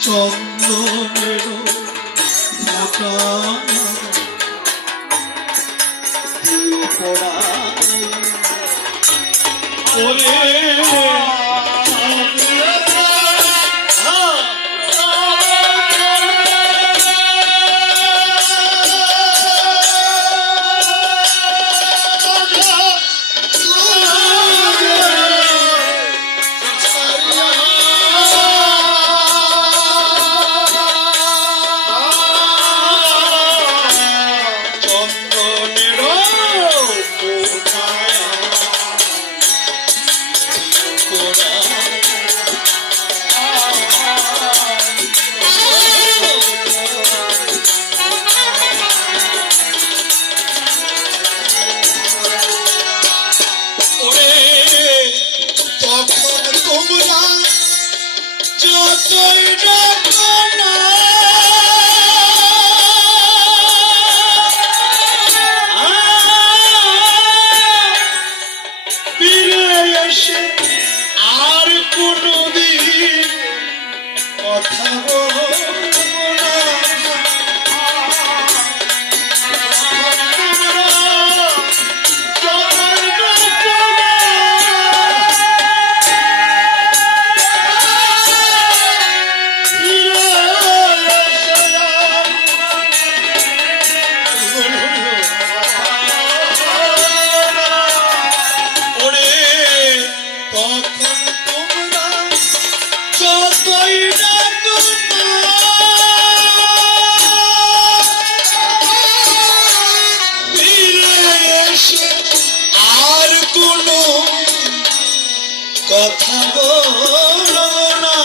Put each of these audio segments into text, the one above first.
চন্দনের ওরে আর কোনদিন কথা কথা বলবো না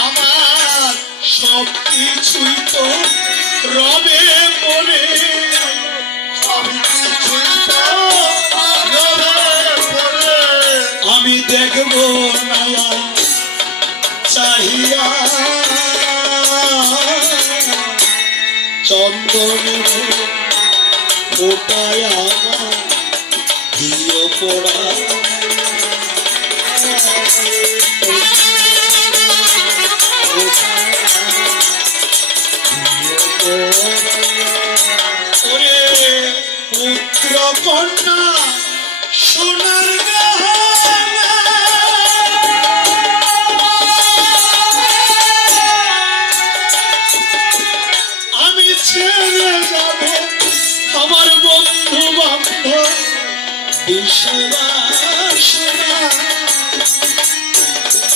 আমার সব কিছুই তো রবে বলে আমি দেখব না চাহিয়া চন্দনের ফোটায় আমার দিও পোড়া পুত্র কন্যা সোনার আমি ছেড়ে যাব আমার বন্ধু বান্ধব বিশ্বাস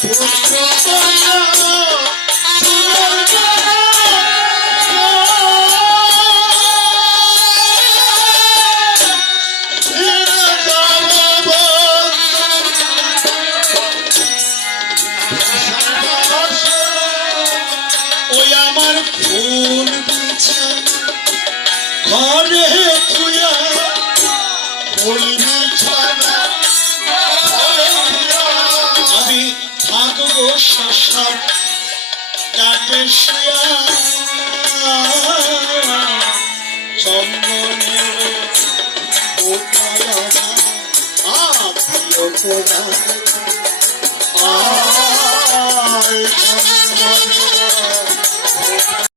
পুত্র কন্যা আমার ফুল বিছানা ঘরে থুয়া ফুল বিছানা আমি থাকবো শ্মশান কাটে শুয়া চন্দনের ফোটায় আমার প্রিয় পোড়া